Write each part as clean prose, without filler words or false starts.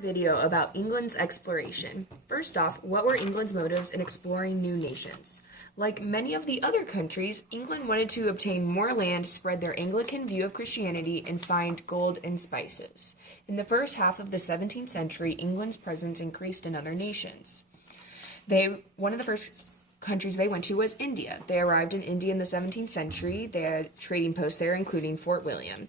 Video about England's exploration. First off, what were England's motives in exploring new nations? Like many of the other countries, England wanted to obtain more land, spread their Anglican view of Christianity, and find gold and spices. In the first half of the 17th century, England's presence increased in other nations. One of the first countries they went to was India. They arrived in India in the 17th century. They had trading posts there, including Fort William.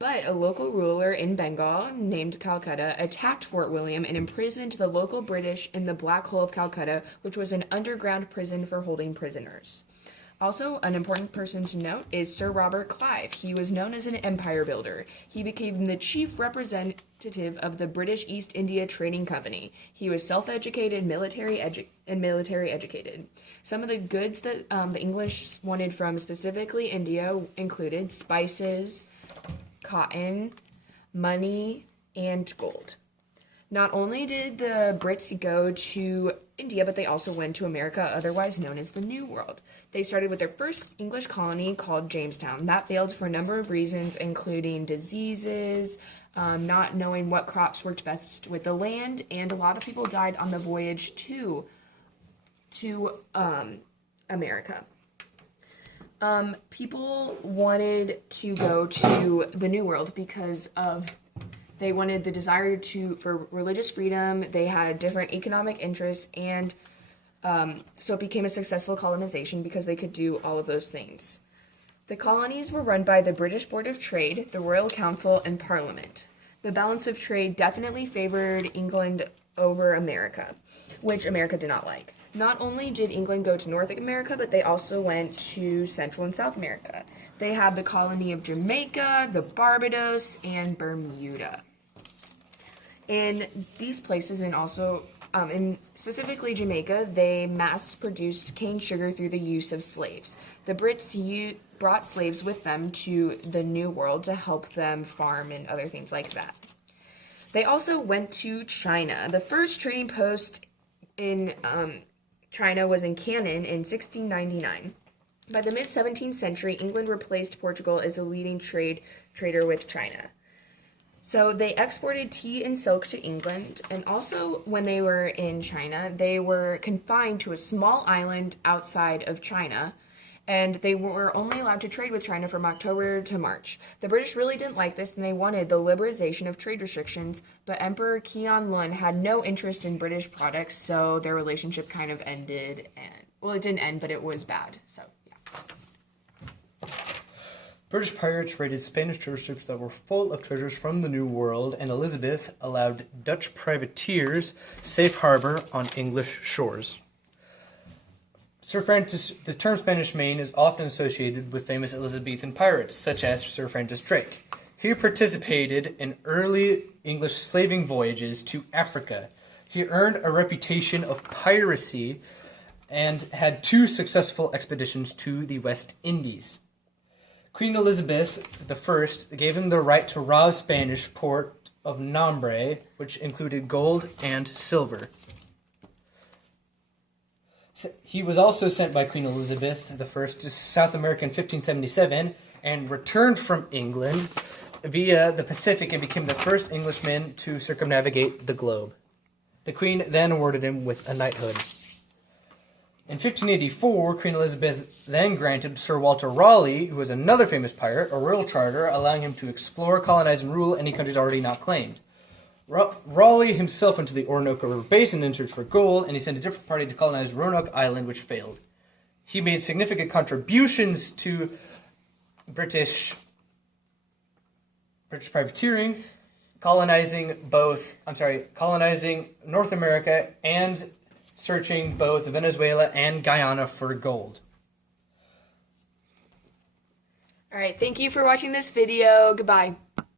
But a local ruler in Bengal named Calcutta attacked Fort William and imprisoned the local British in the Black Hole of Calcutta, which was an underground prison for holding prisoners. Also, an important person to note is Sir Robert Clive. He was known as an empire builder. He became the chief representative of the British East India Trading Company. He was self-educated, military educated. Some of the goods that the English wanted from specifically India included spices, cotton, money, and gold. Not only did the Brits go to India, but they also went to America, otherwise known as the New World. They started with their first English colony called Jamestown. That failed for a number of reasons, including diseases, not knowing what crops worked best with the land, and a lot of people died on the voyage to America. People wanted to go to the New World because they wanted the desire for religious freedom. They had different economic interests, and so it became a successful colonization because they could do all of those things. The colonies were run by the British Board of Trade, the Royal Council, and Parliament. The balance of trade definitely favored England over America, which America did not like. Not only did England go to North America, but they also went to Central and South America. They had the colony of Jamaica, the Barbados, and Bermuda. In these places, and also in specifically Jamaica, they mass-produced cane sugar through the use of slaves. The Brits brought slaves with them to the New World to help them farm and other things like that. They also went to China. The first trading post in China was in Canton in 1699. By the mid-17th century, England replaced Portugal as a leading trader with China. So they exported tea and silk to England, and also when they were in China, they were confined to a small island outside of China, and they were only allowed to trade with China from October to March. The British really didn't like this, and they wanted the liberalization of trade restrictions, but Emperor Qian Lun had no interest in British products, so their relationship kind of ended, it didn't end, but it was bad, so yeah. British pirates raided Spanish treasure ships that were full of treasures from the New World, and Elizabeth allowed Dutch privateers safe harbor on English shores. The term Spanish Main is often associated with famous Elizabethan pirates, such as Sir Francis Drake. He participated in early English slaving voyages to Africa. He earned a reputation of piracy and had 2 successful expeditions to the West Indies. Queen Elizabeth I gave him the right to rob Spanish port of Nambre, which included gold and silver. He was also sent by Queen Elizabeth I to South America in 1577 and returned from England via the Pacific and became the first Englishman to circumnavigate the globe. The Queen then awarded him with a knighthood. In 1584, Queen Elizabeth then granted Sir Walter Raleigh, who was another famous pirate, a royal charter allowing him to explore, colonize, and rule any countries already not claimed. Raleigh himself went to the Orinoco River Basin in search for gold, and he sent a different party to colonize Roanoke Island, which failed. He made significant contributions to British privateering, colonizing North America and searching both Venezuela and Guyana for gold. All right, thank you for watching this video. Goodbye.